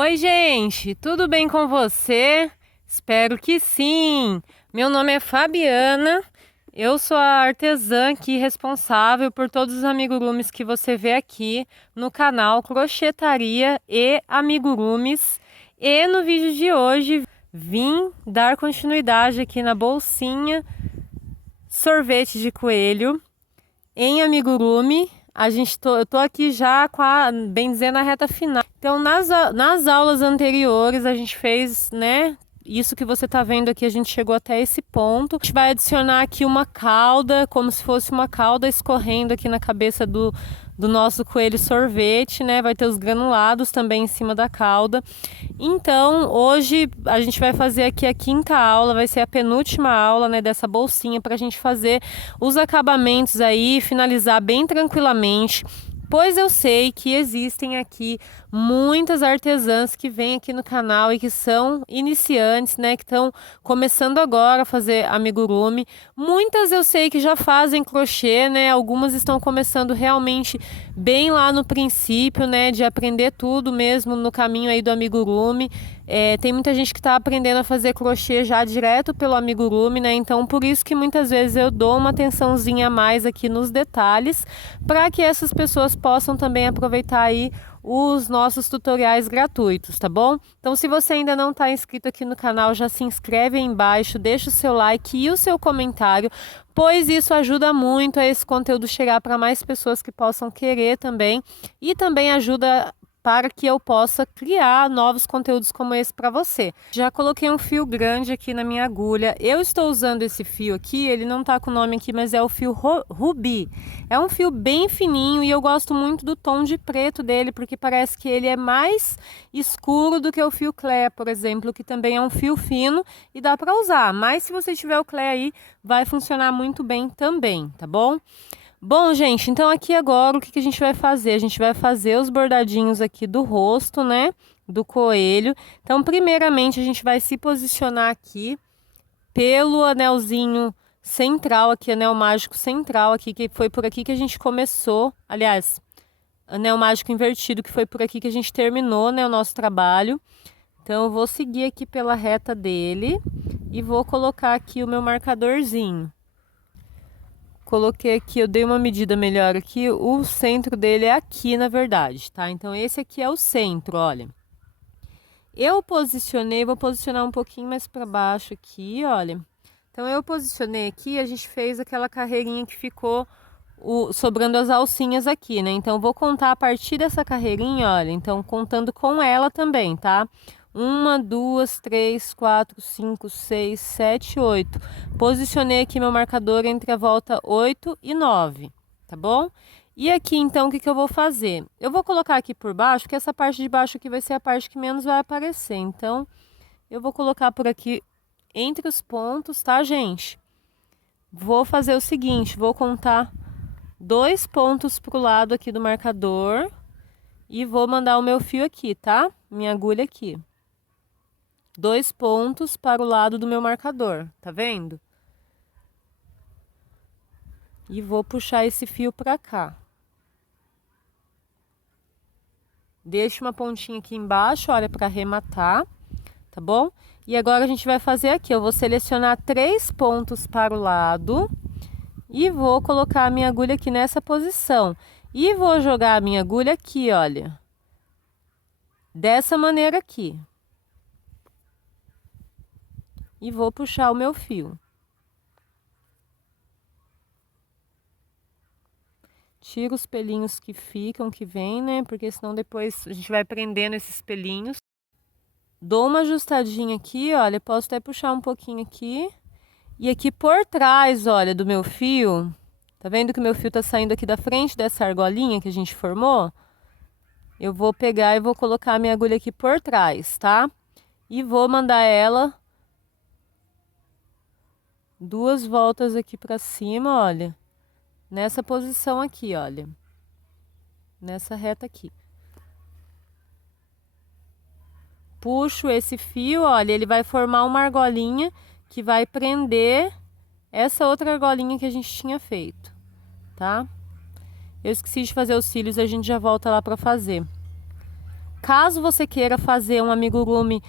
Oi, gente, tudo bem com você? Espero que sim. Meu nome é Fabiana, eu sou a artesã aqui responsável por todos os amigurumis que você vê aqui no canal Crochetaria e Amigurumis. E no vídeo de hoje vim dar continuidade aqui na bolsinha sorvete de coelho em amigurumi. Eu tô aqui já bem dizendo, a reta final. Então, nas aulas anteriores, a gente fez, né? Isso que você tá vendo aqui, a gente chegou até esse ponto. A gente vai adicionar aqui uma cauda, como se fosse uma cauda escorrendo aqui na cabeça do nosso coelho sorvete, né? Vai ter os granulados também em cima da cauda. Então, hoje a gente vai fazer aqui a quinta aula, vai ser a penúltima aula, né, dessa bolsinha para a gente fazer os acabamentos aí, finalizar bem tranquilamente. Pois eu sei que existem aqui muitas artesãs que vêm aqui no canal e que são iniciantes, né? Que estão começando agora a fazer amigurumi. Muitas eu sei que já fazem crochê, né? Algumas estão começando realmente bem lá no princípio, né? De aprender tudo mesmo no caminho aí do amigurumi. Tem muita gente que está aprendendo a fazer crochê já direto pelo amigurumi, né? Então, por isso que muitas vezes eu dou uma atençãozinha a mais aqui nos detalhes, para que essas pessoas possam também aproveitar aí os nossos tutoriais gratuitos, tá bom? Então, se você ainda não está inscrito aqui no canal, já se inscreve aí embaixo, deixa o seu like e o seu comentário, pois isso ajuda muito a esse conteúdo chegar para mais pessoas que possam querer também, e também ajuda para que eu possa criar novos conteúdos como esse para você. Já coloquei um fio grande aqui na minha agulha. Eu estou usando esse fio aqui, ele não tá com o nome aqui, mas é o fio Rubi. É um fio bem fininho e eu gosto muito do tom de preto dele, porque parece que ele é mais escuro do que o fio Clé, por exemplo, que também é um fio fino e dá para usar. Mas se você tiver o Clé aí, vai funcionar muito bem também, tá bom? Bom, gente, então aqui agora o que a gente vai fazer? A gente vai fazer os bordadinhos aqui do rosto, né, do coelho. Então, primeiramente, a gente vai se posicionar aqui pelo anelzinho central aqui, anel mágico central aqui, que foi por aqui que a gente começou. Aliás, anel mágico invertido, que foi por aqui que a gente terminou, né, o nosso trabalho. Então, eu vou seguir aqui pela reta dele e vou colocar aqui o meu marcadorzinho. Coloquei aqui, eu dei uma medida melhor aqui, o centro dele é aqui, na verdade, tá? Então, esse aqui é o centro, olha. Eu posicionei, vou posicionar um pouquinho mais para baixo aqui, olha. Então, eu posicionei aqui, a gente fez aquela carreirinha que ficou sobrando as alcinhas aqui, né? Então, vou contar a partir dessa carreirinha, olha. Então, contando com ela também, tá? 1, 2, 3, 4, 5, 6, 7, 8. Posicionei aqui meu marcador entre a volta 8 e 9, tá bom? E aqui, então, o que eu vou fazer? Eu vou colocar aqui por baixo, porque essa parte de baixo aqui vai ser a parte que menos vai aparecer. Então, eu vou colocar por aqui entre os pontos, tá, gente? Vou fazer o seguinte, vou contar 2 pontos pro lado aqui do marcador e vou mandar o meu fio aqui, tá? Minha agulha aqui. 2 pontos para o lado do meu marcador, tá vendo? E vou puxar esse fio para cá. Deixo uma pontinha aqui embaixo, olha, para arrematar, tá bom? E agora a gente vai fazer aqui, eu vou selecionar 3 pontos para o lado e vou colocar a minha agulha aqui nessa posição. E vou jogar a minha agulha aqui, olha, dessa maneira aqui. E vou puxar o meu fio. Tiro os pelinhos que ficam, que vem, né? Porque senão depois a gente vai prendendo esses pelinhos. Dou uma ajustadinha aqui, olha, posso até puxar um pouquinho aqui. E aqui por trás, olha, do meu fio, tá vendo que o meu fio tá saindo aqui da frente dessa argolinha que a gente formou? Eu vou pegar e vou colocar a minha agulha aqui por trás, tá? E vou mandar ela 2 voltas aqui pra cima, olha. Nessa posição aqui, olha. Nessa reta aqui. Puxo esse fio, olha, ele vai formar uma argolinha que vai prender essa outra argolinha que a gente tinha feito, tá? Eu esqueci de fazer os cílios, a gente já volta lá pra fazer. Caso você queira fazer um amigurumi,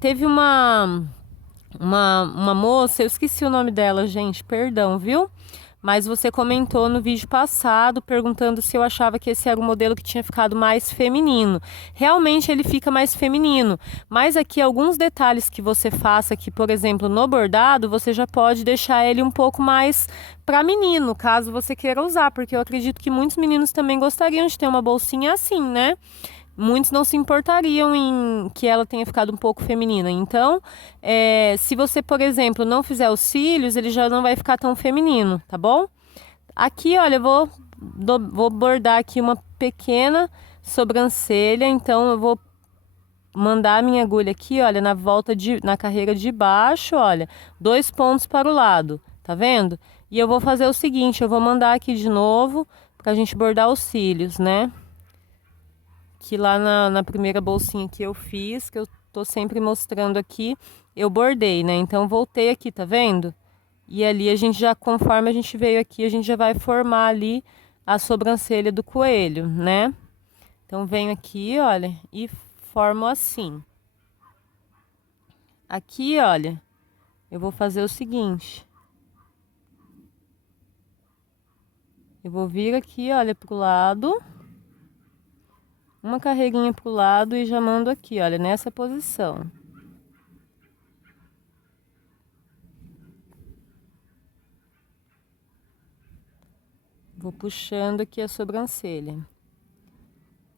teve uma moça, eu esqueci o nome dela, gente, perdão, viu? Mas você comentou no vídeo passado perguntando se eu achava que esse era o modelo que tinha ficado mais feminino. Realmente ele fica mais feminino, mas aqui alguns detalhes que você faça aqui, por exemplo, no bordado, você já pode deixar ele um pouco mais para menino, caso você queira usar, porque eu acredito que muitos meninos também gostariam de ter uma bolsinha assim, né? Muitos não se importariam em que ela tenha ficado um pouco feminina. Então, se você, por exemplo, não fizer os cílios, ele já não vai ficar tão feminino, tá bom? Aqui, olha, eu vou bordar aqui uma pequena sobrancelha. Então, eu vou mandar a minha agulha aqui, olha, na carreira de baixo, olha, 2 pontos para o lado, tá vendo? E eu vou fazer o seguinte, eu vou mandar aqui de novo pra gente bordar os cílios, né? Que lá na primeira bolsinha que eu fiz, que eu tô sempre mostrando aqui, eu bordei, né? Então, voltei aqui, tá vendo? E ali a gente já, conforme a gente veio aqui, a gente já vai formar ali a sobrancelha do coelho, né? Então, venho aqui, olha, e formo assim. Aqui, olha, eu vou fazer o seguinte. Eu vou vir aqui, olha, pro lado. Uma carreirinha pro lado e já mando aqui, olha, nessa posição. Vou puxando aqui a sobrancelha.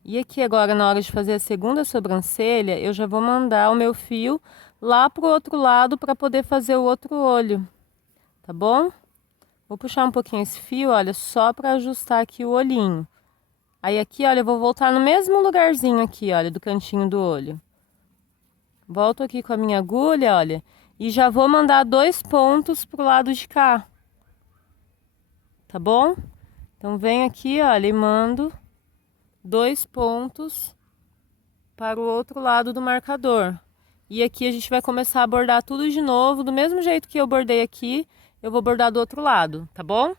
E aqui agora, na hora de fazer a segunda sobrancelha, eu já vou mandar o meu fio lá pro outro lado para poder fazer o outro olho, tá bom? Vou puxar um pouquinho esse fio, olha, só para ajustar aqui o olhinho. Aí aqui, olha, eu vou voltar no mesmo lugarzinho aqui, olha, do cantinho do olho. Volto aqui com a minha agulha, olha, e já vou mandar 2 pontos pro lado de cá. Tá bom? Então, venho aqui, olha, e mando 2 pontos para o outro lado do marcador. E aqui a gente vai começar a bordar tudo de novo, do mesmo jeito que eu bordei aqui, eu vou bordar do outro lado, tá bom?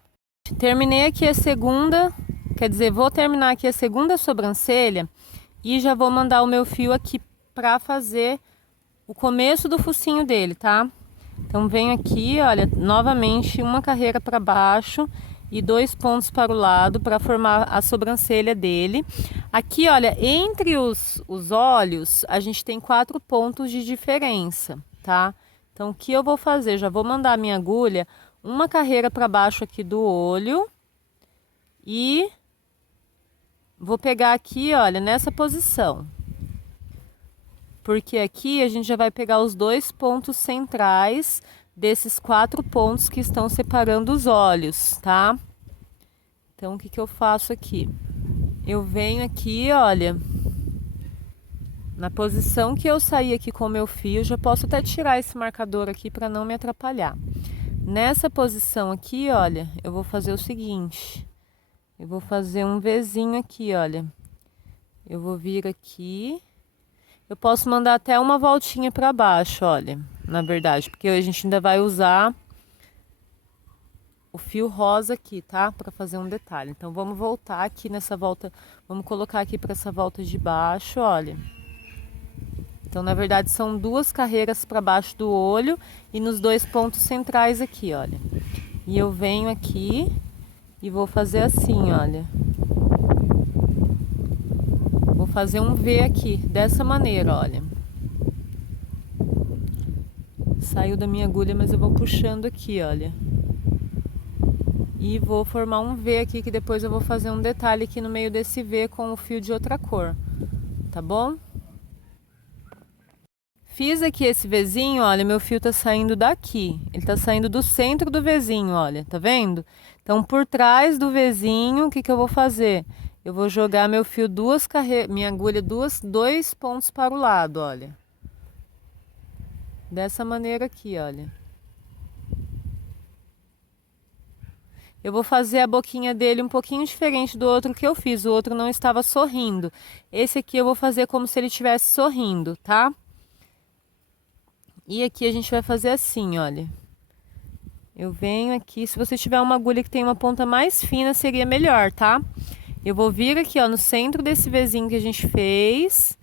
Terminei aqui a segunda... Quer dizer, vou terminar aqui a segunda sobrancelha e já vou mandar o meu fio aqui pra fazer o começo do focinho dele, tá? Então, venho aqui, olha, novamente uma carreira para baixo e 2 pontos para o lado para formar a sobrancelha dele. Aqui, olha, entre os olhos, a gente tem 4 pontos de diferença, tá? Então, o que eu vou fazer? Já vou mandar a minha agulha uma carreira para baixo aqui do olho e... vou pegar aqui, olha, nessa posição. Porque aqui a gente já vai pegar os 2 pontos centrais desses 4 pontos que estão separando os olhos, tá? Então, o que eu faço aqui? Eu venho aqui, olha, na posição que eu saí aqui com o meu fio, já posso até tirar esse marcador aqui para não me atrapalhar. Nessa posição aqui, olha, eu vou fazer o seguinte... eu vou fazer um Vzinho aqui, olha. Eu vou vir aqui. Eu posso mandar até uma voltinha para baixo, olha. Na verdade, porque a gente ainda vai usar o fio rosa aqui, tá? Para fazer um detalhe. Então, vamos voltar aqui nessa volta. Vamos colocar aqui para essa volta de baixo, olha. Então, na verdade, são 2 carreiras para baixo do olho e nos 2 pontos centrais aqui, olha. E eu venho aqui... e vou fazer assim, olha. Vou fazer um V aqui, dessa maneira, olha. Saiu da minha agulha, mas eu vou puxando aqui, olha. E vou formar um V aqui, que depois eu vou fazer um detalhe aqui no meio desse V com o fio de outra cor. Tá bom? Fiz aqui esse Vzinho, olha, meu fio tá saindo daqui. Ele tá saindo do centro do Vzinho, olha, tá vendo? Então, por trás do Vzinho, o que eu vou fazer? Eu vou jogar meu fio minha agulha 2 pontos para o lado, olha. Dessa maneira aqui, olha. Eu vou fazer a boquinha dele um pouquinho diferente do outro que eu fiz. O outro não estava sorrindo. Esse aqui eu vou fazer como se ele estivesse sorrindo, tá? E aqui a gente vai fazer assim, olha. Eu venho aqui, se você tiver uma agulha que tem uma ponta mais fina, seria melhor, tá? Eu vou vir aqui, ó, no centro desse Vzinho que a gente fez.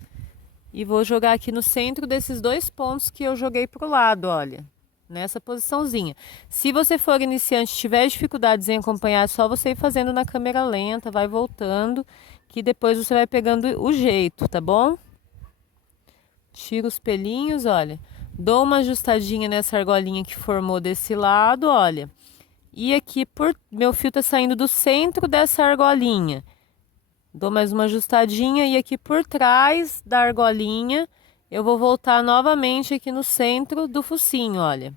E vou jogar aqui no centro desses 2 pontos que eu joguei pro lado, olha. Nessa posiçãozinha. Se você for iniciante e tiver dificuldades em acompanhar, é só você ir fazendo na câmera lenta, vai voltando, que depois você vai pegando o jeito, tá bom? Tiro os pelinhos, olha. Dou uma ajustadinha nessa argolinha que formou desse lado, olha. E aqui, meu fio tá saindo do centro dessa argolinha. Dou mais uma ajustadinha e aqui por trás da argolinha eu vou voltar novamente aqui no centro do focinho, olha.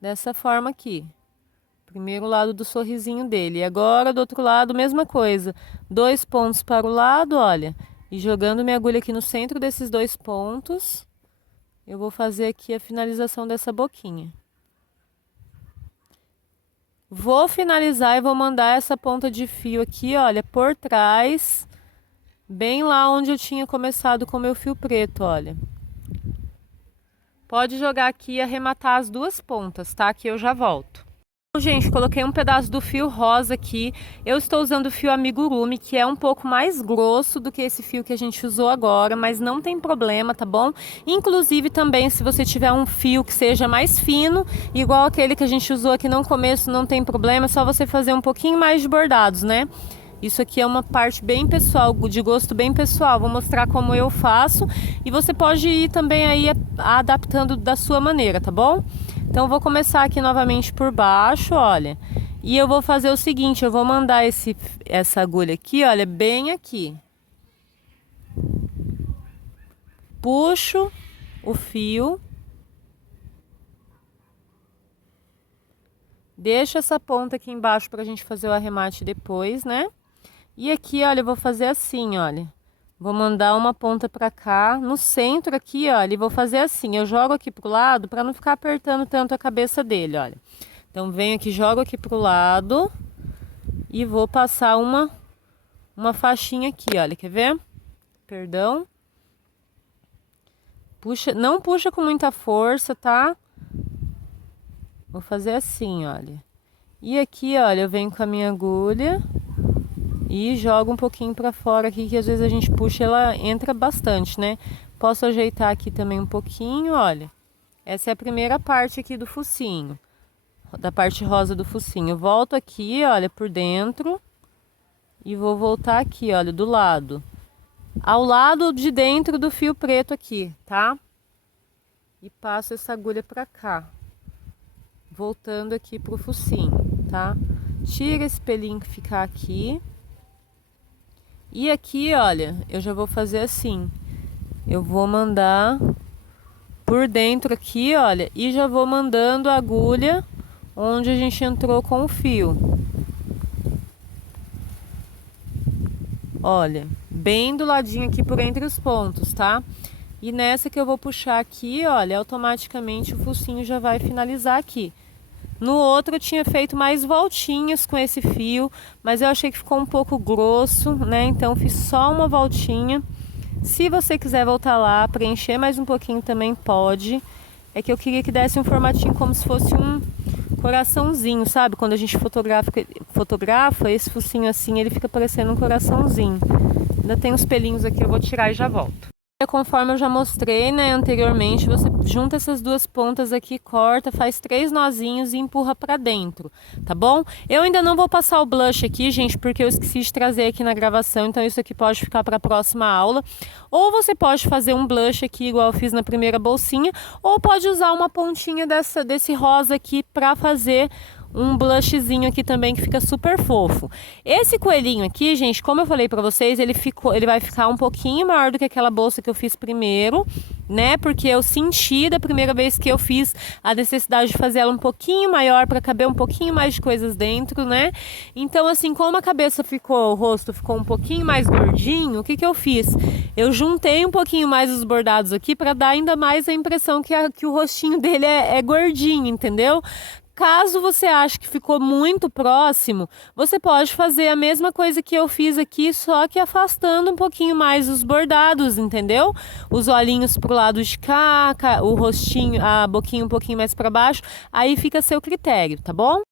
Dessa forma aqui. Primeiro lado do sorrisinho dele. E agora do outro lado, mesma coisa. 2 pontos para o lado, olha. E jogando minha agulha aqui no centro desses 2 pontos, eu vou fazer aqui a finalização dessa boquinha. Vou finalizar e vou mandar essa ponta de fio aqui, olha, por trás, bem lá onde eu tinha começado com o meu fio preto, olha. Pode jogar aqui e arrematar as 2 pontas, tá? Que eu já volto. Gente, coloquei um pedaço do fio rosa aqui. Eu estou usando o fio amigurumi, que é um pouco mais grosso do que esse fio que a gente usou agora, mas não tem problema, tá bom? Inclusive também, se você tiver um fio que seja mais fino, igual aquele que a gente usou aqui no começo, não tem problema, é só você fazer um pouquinho mais de bordados, né? Isso aqui é uma parte bem pessoal, de gosto bem pessoal. Vou mostrar como eu faço e você pode ir também aí adaptando da sua maneira, tá bom? Então, vou começar aqui novamente por baixo, olha. E eu vou fazer o seguinte, eu vou mandar essa agulha aqui, olha, bem aqui. Puxo o fio. Deixo essa ponta aqui embaixo pra gente fazer o arremate depois, né? E aqui, olha, eu vou fazer assim, olha. Vou mandar uma ponta pra cá, no centro aqui, olha, e vou fazer assim. Eu jogo aqui pro lado pra não ficar apertando tanto a cabeça dele, olha. Então, venho aqui, jogo aqui pro lado e vou passar uma faixinha aqui, olha, quer ver? Perdão. Puxa, não puxa com muita força, tá? Vou fazer assim, olha. E aqui, olha, eu venho com a minha agulha e jogo um pouquinho pra fora aqui, que às vezes a gente puxa, ela entra bastante, né? Posso ajeitar aqui também um pouquinho, olha. Essa é a primeira parte aqui do focinho, da parte rosa do focinho. Eu volto aqui, olha, por dentro e vou voltar aqui, olha, do lado. Ao lado de dentro do fio preto aqui, tá? E passo essa agulha pra cá, voltando aqui pro focinho, tá? Tira esse pelinho que ficar aqui. E aqui, olha, eu já vou fazer assim. Eu vou mandar por dentro aqui, olha, e já vou mandando a agulha onde a gente entrou com o fio. Olha, bem do ladinho aqui por entre os pontos, tá? E nessa que eu vou puxar aqui, olha, automaticamente o focinho já vai finalizar aqui. No outro eu tinha feito mais voltinhas com esse fio, mas eu achei que ficou um pouco grosso, né? Então fiz só uma voltinha. Se você quiser voltar lá, preencher mais um pouquinho também pode. É que eu queria que desse um formatinho como se fosse um coraçãozinho, sabe? Quando a gente fotografa esse focinho assim, ele fica parecendo um coraçãozinho. Ainda tem uns pelinhos aqui, eu vou tirar e já volto. Conforme eu já mostrei, né, anteriormente, você junta essas 2 pontas aqui, corta, faz 3 nozinhos e empurra pra dentro, tá bom? Eu ainda não vou passar o blush aqui, gente, porque eu esqueci de trazer aqui na gravação, então isso aqui pode ficar pra próxima aula. Ou você pode fazer um blush aqui, igual eu fiz na primeira bolsinha, ou pode usar uma pontinha desse rosa aqui pra fazer um blushzinho aqui também que fica super fofo. Esse coelhinho aqui, gente, como eu falei pra vocês, ele vai ficar um pouquinho maior do que aquela bolsa que eu fiz primeiro, né? Porque eu senti da primeira vez que eu fiz a necessidade de fazer ela um pouquinho maior para caber um pouquinho mais de coisas dentro, né? Então, assim, como a cabeça ficou, o rosto ficou um pouquinho mais gordinho, o que que eu fiz? Eu juntei um pouquinho mais os bordados aqui para dar ainda mais a impressão que o rostinho dele é gordinho, entendeu? Caso você ache que ficou muito próximo, você pode fazer a mesma coisa que eu fiz aqui, só que afastando um pouquinho mais os bordados, entendeu? Os olhinhos pro lado de cá, o rostinho, a boquinha um pouquinho mais para baixo, aí fica a seu critério, tá bom?